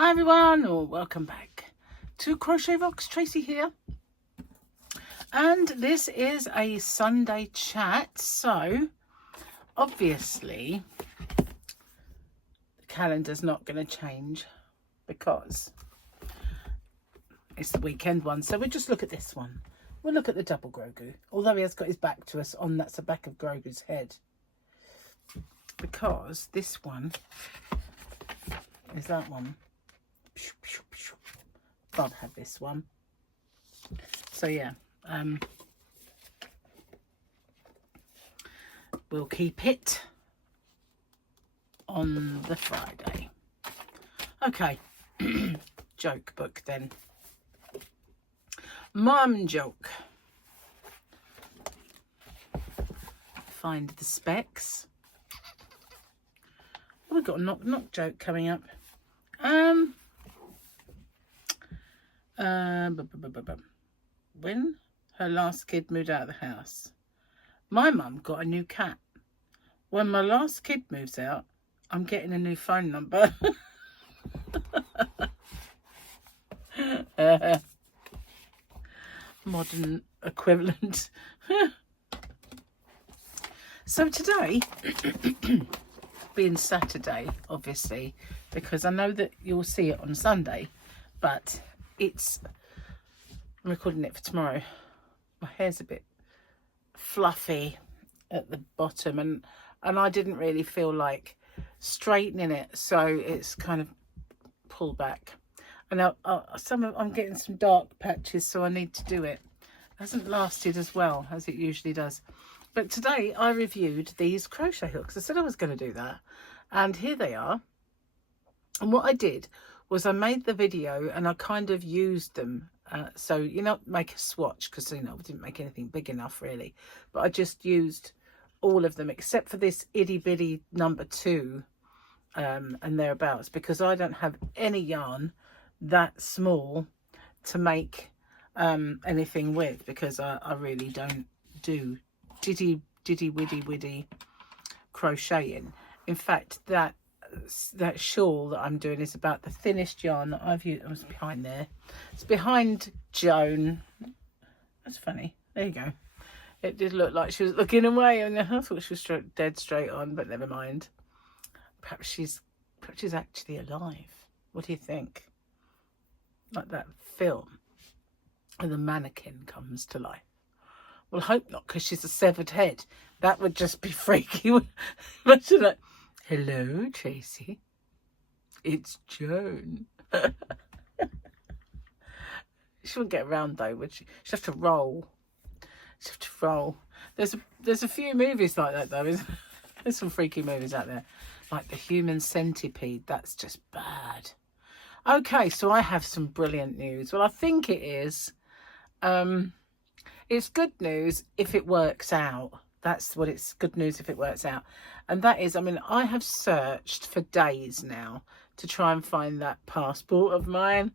Hi everyone, or welcome back to Crochet Rocks. Tracy here, and this is a Sunday chat, so obviously the calendar's not going to change because it's the weekend one. So we'll just look at this one. We'll look at the double Grogu, although he has got his back to us on, that's the back of Grogu's head, because this one is that one. Bob had this one, so yeah, we'll keep it on the Friday. Okay. Joke book then. Mum joke. Find the specs. Oh, we've got a knock joke coming up. When her last kid moved out of the house, my mum got a new cat. When my last kid moves out, I'm getting a new phone number. Modern equivalent. So today, being Saturday, obviously, because I know that you'll see it on Sunday, but I'm recording it for tomorrow. My hair's a bit fluffy at the bottom, and I didn't really feel like straightening it, so it's kind of pulled back. And I'm getting some dark patches, so I need to do it. It hasn't lasted as well as it usually does. But today I reviewed these crochet hooks. I said I was going to do that, and here they are. And what I did was I made the video and I kind of used them. So, you know, make a swatch, because, you know, I didn't make anything big enough really. But I just used all of them except for this itty bitty number 2 and thereabouts, because I don't have any yarn that small to make anything with, because I really don't do diddy widdy crocheting. In fact, that shawl that I'm doing is about the thinnest yarn that I've used. It was behind there. It's behind Joan. That's funny. There you go. It did look like she was looking away, and I thought she was dead straight on, but never mind. Perhaps she's actually alive. What do you think? Like that film, and the mannequin comes to life. Well, I hope not, because she's a severed head. That would just be freaky. Imagine that. Hello, Tracy. It's Joan. She wouldn't get around though, would she? She'd have to roll. She'd have to roll. There's a few movies like that though. There's some freaky movies out there, like The Human Centipede. That's just bad. Okay, so I have some brilliant news. Well, I think it is. It's good news if it works out. That's what it's good news if it works out. And that is, I mean, I have searched for days now to try and find that passport of mine.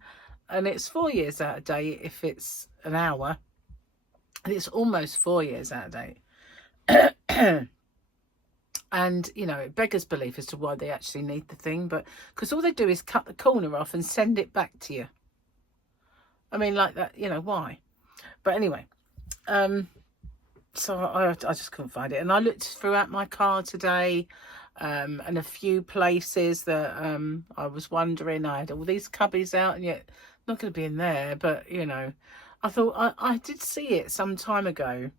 And it's 4 years out of date if it's an hour. And it's almost 4 years out of date. And, you know, it beggars belief as to why they actually need the thing. But because all they do is cut the corner off and send it back to you. I mean, like that, you know, why? But anyway, so I just couldn't find it. And I looked throughout my car today, and a few places that I was wondering. I had all these cubbies out, and yet not going to be in there. But, you know, I thought I did see it some time ago.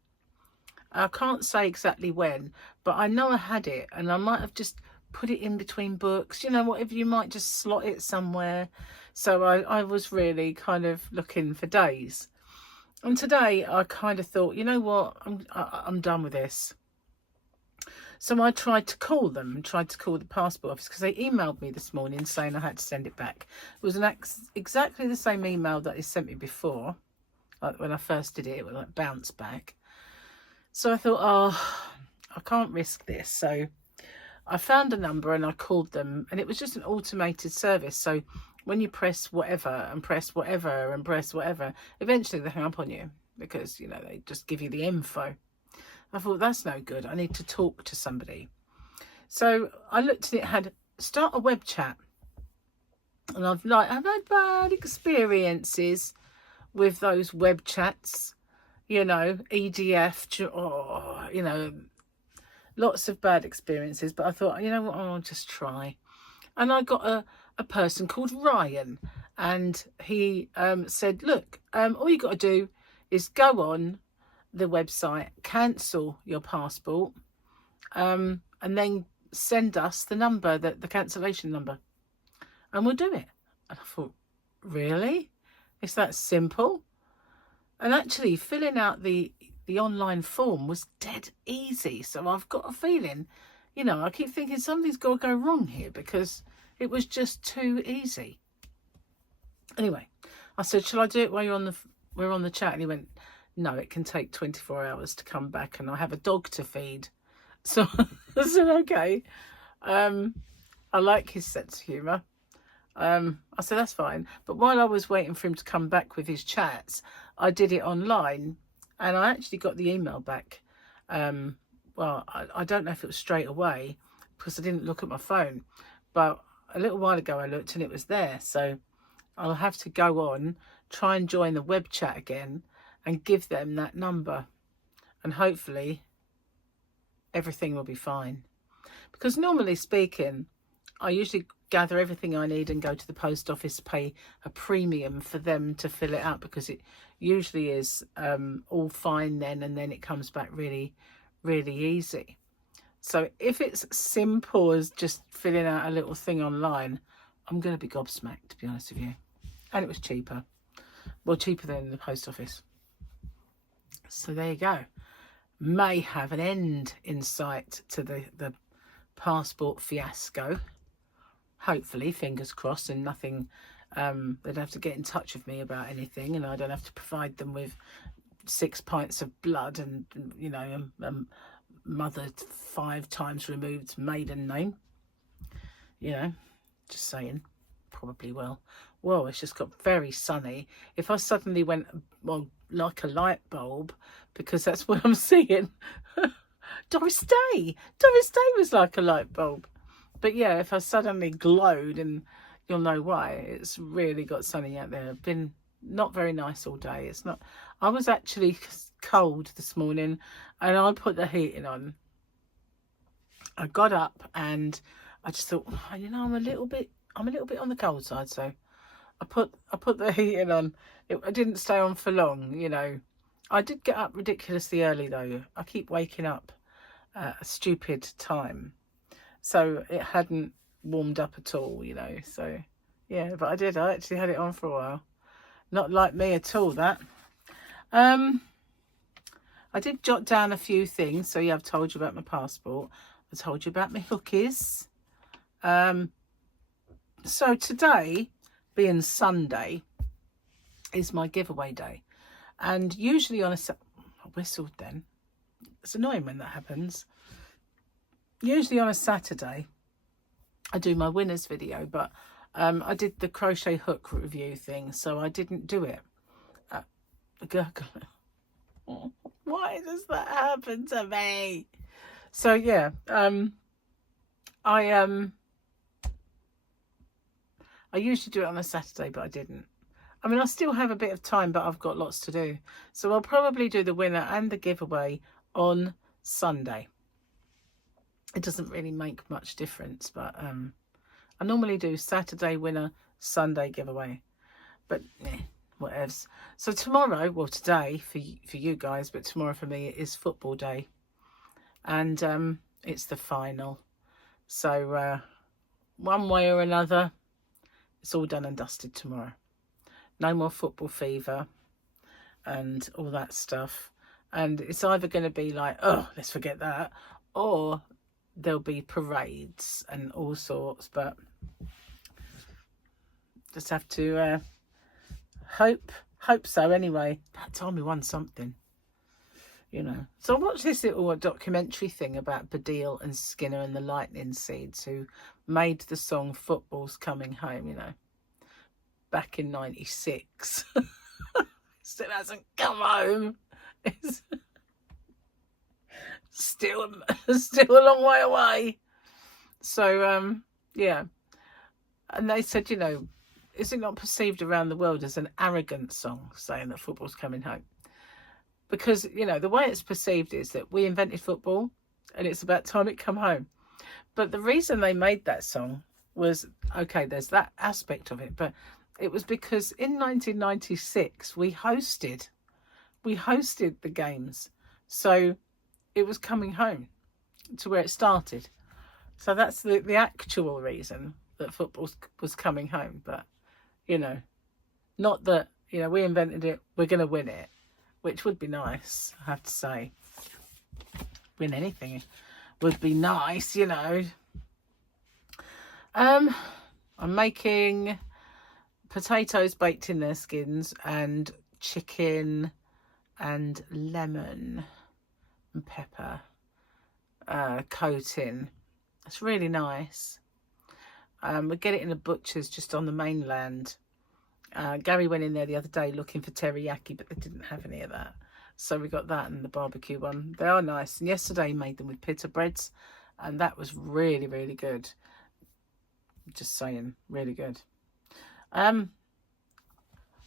I can't say exactly when, but I know I had it, and I might have just put it in between books. You know, whatever, you might just slot it somewhere. So I was really kind of looking for days. And today I kind of thought, you know what, I'm done with this. So I tried to call them, tried to call the passport office, because they emailed me this morning saying I had to send it back. It was exactly the same email that they sent me before. Like when I first did it, it would like bounce back. So I thought, oh, I can't risk this. So I found a number and I called them, and it was just an automated service. So when you press whatever and press whatever and press whatever, eventually they hang up on you, because, you know, they just give you the info. I thought, that's no good. I need to talk to somebody. So I looked and it had start a web chat. And I've had bad experiences with those web chats, you know, EDF, oh, you know, lots of bad experiences. But I thought, you know what, I'll just try. And I got a person called Ryan, and he said, look, all you got to do is go on the website, cancel your passport, and then send us the number, the cancellation number, and we'll do it. And I thought, really? It's that simple? And actually filling out the online form was dead easy. So I've got a feeling, you know, I keep thinking something's got to go wrong here, because it was just too easy. Anyway, I said, shall I do it while we're on the chat? And he went, no, it can take 24 hours to come back, and I have a dog to feed. So I said, okay. I like his sense of humour. I said, that's fine. But while I was waiting for him to come back with his chats, I did it online, and I actually got the email back. Well, I don't know if it was straight away, because I didn't look at my phone. But a little while ago I looked, and it was there. So I'll have to go on, try and join the web chat again, and give them that number. And hopefully everything will be fine. Because normally speaking, I usually gather everything I need and go to the post office, pay a premium for them to fill it out, because it usually is all fine then, and then it comes back really, really easy. So if it's simple as just filling out a little thing online, I'm going to be gobsmacked, to be honest with you. And it was cheaper. Well, cheaper than the post office. So there you go. May have an end in sight to the passport fiasco. Hopefully, fingers crossed, and nothing, they'd have to get in touch with me about anything, and I don't have to provide them with 6 pints of blood and, you know, mother 5 times removed maiden name. You know, just saying, probably will. Well, it's just got very sunny. If I suddenly went, well, like a light bulb, because that's what I'm seeing. Doris Day was like a light bulb. But yeah, if I suddenly glowed, and you'll know why. It's really got sunny out there. Been not very nice all day. It's not. I was actually cold this morning, and I put the heating on. I got up and I just thought, oh, you know, I'm a little bit on the cold side, so I put the heating on. I didn't stay on for long, you know. I did get up ridiculously early though. I keep waking up at a stupid time, so it hadn't warmed up at all, you know. So yeah, but I actually had it on for a while. Not like me at all, that. I did jot down a few things. So yeah, I've told you about my passport. I told you about my hookies. So today, being Sunday, is my giveaway day. And usually on I whistled then. It's annoying when that happens. Usually on a Saturday, I do my winners video, but I did the crochet hook review thing, so I didn't do it. Why does that happen to me? So yeah, I usually do it on a Saturday, but I didn't. I mean, I still have a bit of time, but I've got lots to do. So I'll probably do the winner and the giveaway on Sunday. It doesn't really make much difference, but I normally do Saturday winner, Sunday giveaway. But yeah, whatevs. So tomorrow, well today for you guys, but tomorrow for me, it is football day. And it's the final. So one way or another, it's all done and dusted tomorrow. No more football fever and all that stuff. And it's either going to be like, oh, let's forget that, or there'll be parades and all sorts. But just have to hope so anyway. That time we won something, you know. So I watched this little documentary thing about Badil and Skinner and the Lightning Seeds, who made the song Football's Coming Home, you know, back in 96. Still hasn't come home. It's still a long way away. So yeah, and they said, you know, is it not perceived around the world as an arrogant song saying that football's coming home? Because, you know, the way it's perceived is that we invented football and it's about time it come home. But the reason they made that song was, okay, there's that aspect of it, but it was because in 1996 we hosted the games, so it was coming home to where it started. So that's the actual reason that football was coming home. But, you know, not that, you know, we invented it, we're going to win it, which would be nice, I have to say. Win anything would be nice, you know. I'm making potatoes baked in their skins and chicken and lemon and pepper coating. It's really nice. We get it in a butcher's just on the mainland. Gary went in there the other day looking for teriyaki, but they didn't have any of that. So we got that and the barbecue one. They are nice. And yesterday made them with pita breads, and that was really, really good. Just saying, really good. I'm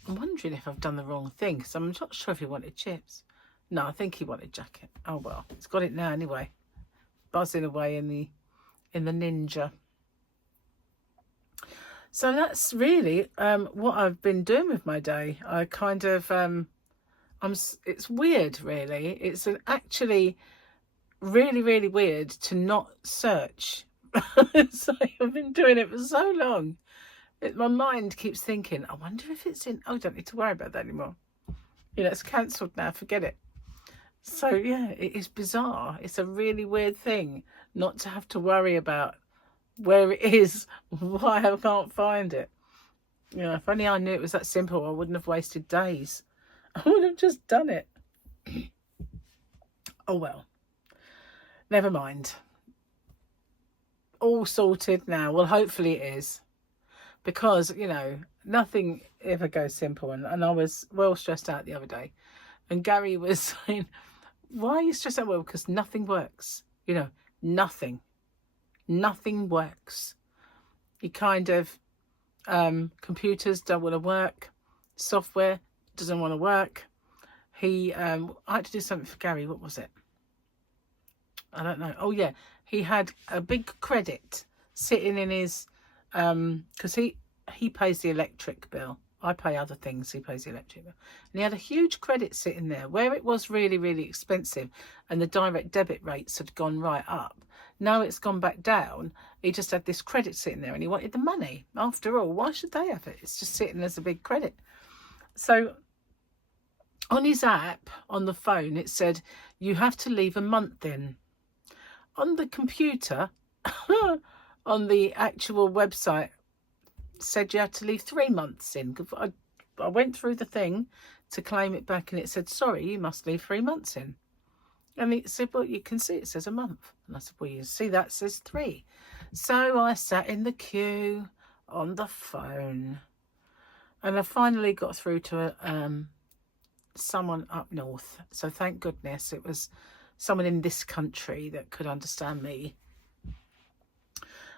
wondering if I've done the wrong thing, because I'm not sure if he wanted chips. No, I think he wanted jacket. Oh well, he's got it now anyway. Buzzing away in the Ninja. So that's really what I've been doing with my day. I kind of it's weird, really. It's actually really, really weird to not search. So I've been doing it for so long. My mind keeps thinking, I wonder if it's in... Oh, I don't need to worry about that anymore. You know, it's cancelled now. Forget it. So, yeah, it is bizarre. It's a really weird thing not to have to worry about where it is, why I can't find it. You know, if only I knew it was that simple, I wouldn't have wasted days. I would have just done it. Oh, well. Never mind. All sorted now. Well, hopefully it is. Because, you know, nothing ever goes simple. And I was well stressed out the other day. And Gary was saying, why are you stressed out? Well, because nothing works. You know, nothing. Nothing works. You kind of, computers don't want to work. Software doesn't want to work. I had to do something for Gary. What was it? I don't know. Oh, yeah. He had a big credit sitting in his... because he pays the electric bill. I pay other things. He pays the electric bill. And he had a huge credit sitting there where it was really, really expensive and the direct debit rates had gone right up. Now it's gone back down. He just had this credit sitting there and he wanted the money. After all, why should they have it? It's just sitting as a big credit. So on his app, on the phone, it said, you have to leave a month in. On the computer, on the actual website, said you had to leave 3 months in. I went through the thing to claim it back and it said, sorry, you must leave 3 months in. And it said, well, you can see it says a month. And I said, well, you see that says 3. So I sat in the queue on the phone and I finally got through to someone up north. So thank goodness it was someone in this country that could understand me.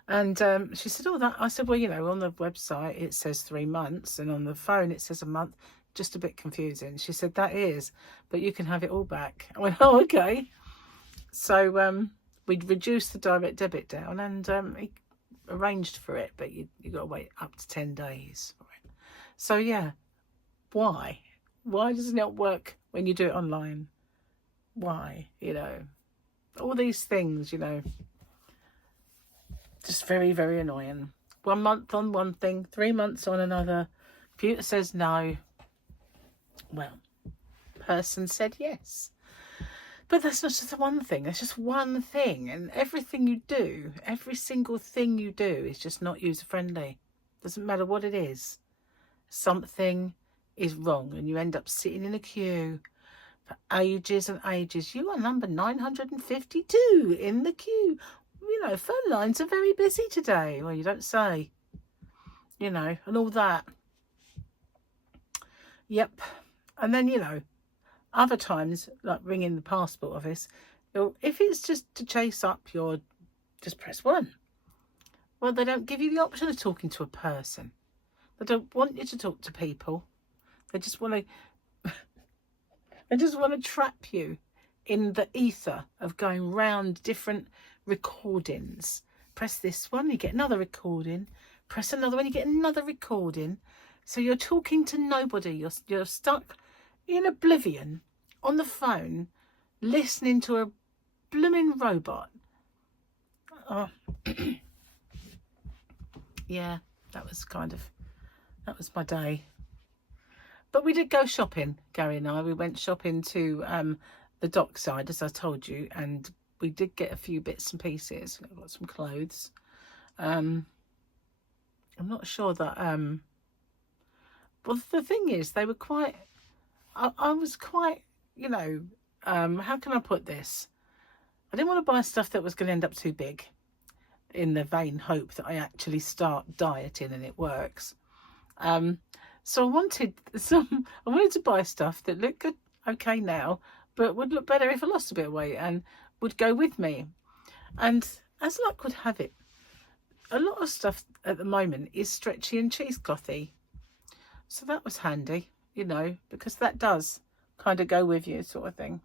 And she said, oh, that. I said, well, you know, on the website it says 3 months and on the phone it says a month. Just a bit confusing. She said, that is, but you can have it all back. I went, oh, okay. So we'd reduced the direct debit down and he arranged for it, but you got to wait up to 10 days for it. So, yeah, why? Why doesn't it work when you do it online? Why? You know, all these things, you know, just very, very annoying. 1 month on one thing, 3 months on another. Computer says no. Well, person said yes. But that's not just the one thing. That's just one thing. And everything you do, every single thing you do is just not user-friendly. Doesn't matter what it is. Something is wrong and you end up sitting in a queue for ages and ages. You are number 952 in the queue. You know, phone lines are very busy today. Well, you don't say. You know, and all that. Yep. And then, you know, other times, like ringing the passport office, if it's just to chase up your, just press 1. Well, they don't give you the option of talking to a person. They don't want you to talk to people. They just want to they just want to trap you in the ether of going round different recordings. Press this one, you get another recording. Press another one, you get another recording. So you're talking to nobody. You're stuck in oblivion on the phone, listening to a blooming robot. Oh. Yeah, that was my day. But we did go shopping, Gary and I. We went shopping to the dockside, as I told you, and we did get a few bits and pieces. I got some clothes. I'm not sure that... well, the thing is, they were quite... I was quite, you know... how can I put this? I didn't want to buy stuff that was going to end up too big, in the vain hope that I actually start dieting and it works. So I wanted to buy stuff that looked good, okay now, but would look better if I lost a bit of weight and would go with me. And as luck would have it, a lot of stuff at the moment is stretchy and cheeseclothy. So that was handy, you know, because that does kind of go with you, sort of thing.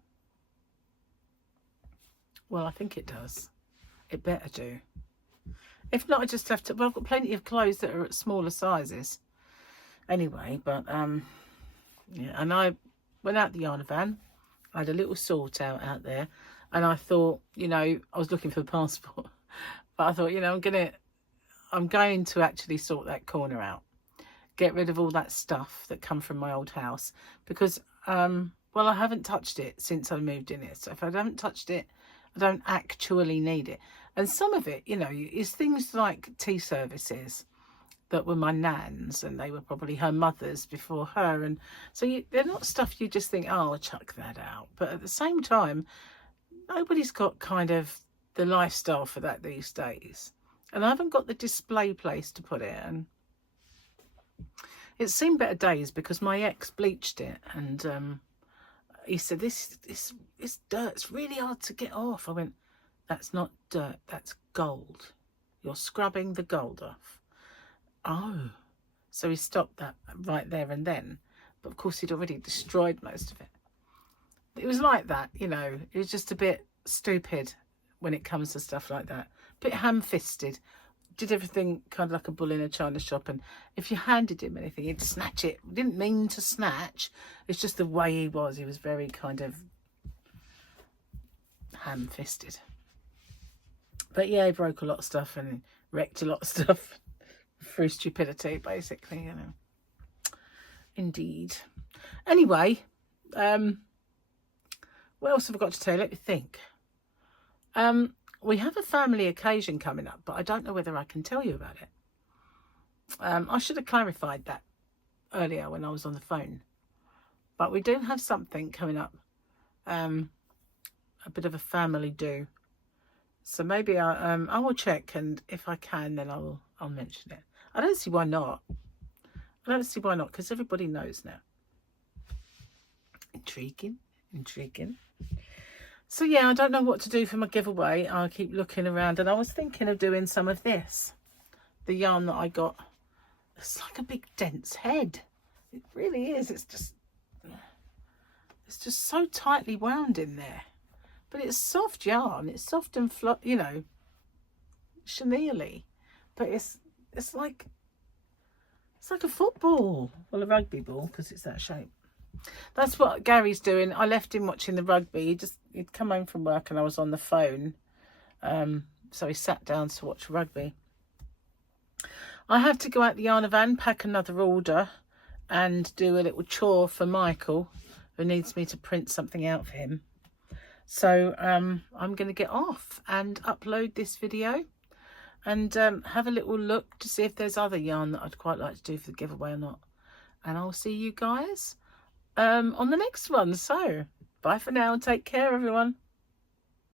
Well, I think it does. It better do. If not, I just have to... Well, I've got plenty of clothes that are at smaller sizes. Anyway, but, yeah. And I went out the yarn van. I had a little sort out there. And I thought, you know, I was looking for a passport. But I thought, you know, I'm going to actually sort that corner out. Get rid of all that stuff that come from my old house. Because, well, I haven't touched it since I moved in it. So if I haven't touched it, I don't actually need it. And some of it, you know, is things like tea services that were my nan's, and they were probably her mother's before her. And so they're not stuff you just think, oh, I'll chuck that out. But at the same time, nobody's got kind of the lifestyle for that these days. And I haven't got the display place to put it. And it's seen better days because my ex bleached it. And he said, this dirt, it's really hard to get off. I went, that's not dirt, that's gold. You're scrubbing the gold off. Oh, so he stopped that right there and then. But of course, he'd already destroyed most of it. It was like that, you know. It was just a bit stupid when it comes to stuff like that. A bit ham-fisted. Did everything kind of like a bull in a china shop. And if you handed him anything, he'd snatch it. Didn't mean to snatch. It's just the way he was. He was very kind of ham-fisted. But yeah, he broke a lot of stuff and wrecked a lot of stuff through stupidity, basically, you know. Indeed. Anyway, what else have I got to tell you? Let me think. We have a family occasion coming up, but I don't know whether I can tell you about it. I should have clarified that earlier when I was on the phone. But we do have something coming up. A bit of a family do. So maybe I will check, and if I can, then I'll mention it. I don't see why not. I don't see why not, because everybody knows now. Intriguing. So yeah, I don't know what to do for my giveaway. I'll keep looking around, and I was thinking of doing some of this. The yarn that I got. It's like a big dense head. It really is. It's just so tightly wound in there. But it's soft yarn. It's soft and you know, chenille. But it's like a football. Well, a rugby ball, because it's that shape. That's what Gary's doing. I left him watching the rugby. He'd come home from work and I was on the phone. So he sat down to watch rugby. I have to go out the yarn van, pack another order, and do a little chore for Michael, who needs me to print something out for him. So I'm going to get off and upload this video and have a little look to see if there's other yarn that I'd quite like to do for the giveaway or not. And I'll see you guys on the next one. So bye for now. Take care, everyone.